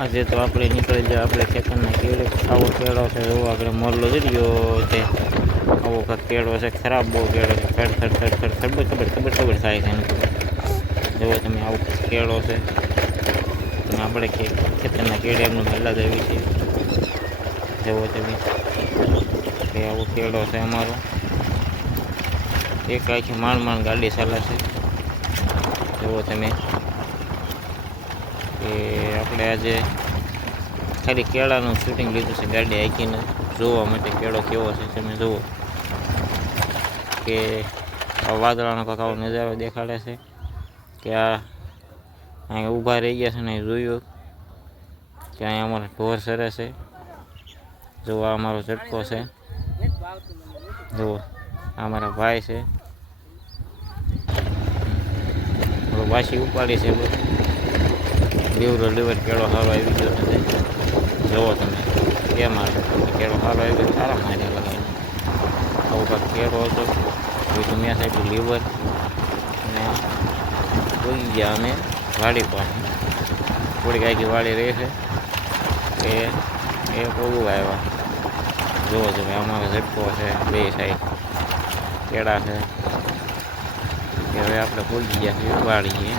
આજે તો આપણે નીકળી જાય આપણે ખેતરના કેળે આવો કેળો છે એવો આપણે મોરલો જોયો છે આવો કાંક કેળો છે ખરાબ બહુ કેળો છે ખબર થાય છે જુઓ તમે આવો કેળો છે અને આપણે ખેતરના કેળે એમનું પહેલાં જ આવી છે જુઓ તમે કે આવો કેળો છે અમારો એક આખી માંડ ગાડી ચાલે છે જુઓ તમે કે આપણે આજે ખાલી કેળાનું શૂટિંગ લીધું છે ગાડી હાંકીને જોવા માટે કેળો કેવો છે તમે જુઓ કે આ વાદળાનો કાંક આવો નજારો દેખાડે છે કે આ અહીંયા ઊભા રહી ગયા છે ને જોયું કે અહીંયા અમારા ઢોર સરે છે જુઓ આ અમારો ઝટકો છે જુઓ આ અમારા ભાઈ છે વાસી ઉપાડી છે લીવરો લીવર કેળો સારો આવી ગયો છે જુઓ તમે કેમ આવે કેળો સારો આવી ગયો સારા માર્યા લગાવી આવું કાંક કેળો હતો બીજું મેં સાહેબ લીવર અને ઉગી ગયા અમે વાડી પાસે થોડીક આગી વાડી રહેશે એ પગું આવ્યા જુઓ તમે અમારો ઝટકો છે બે સાઈડ કેળા છે કે હવે આપણે પૂગી ગયા છીએ વાળીએ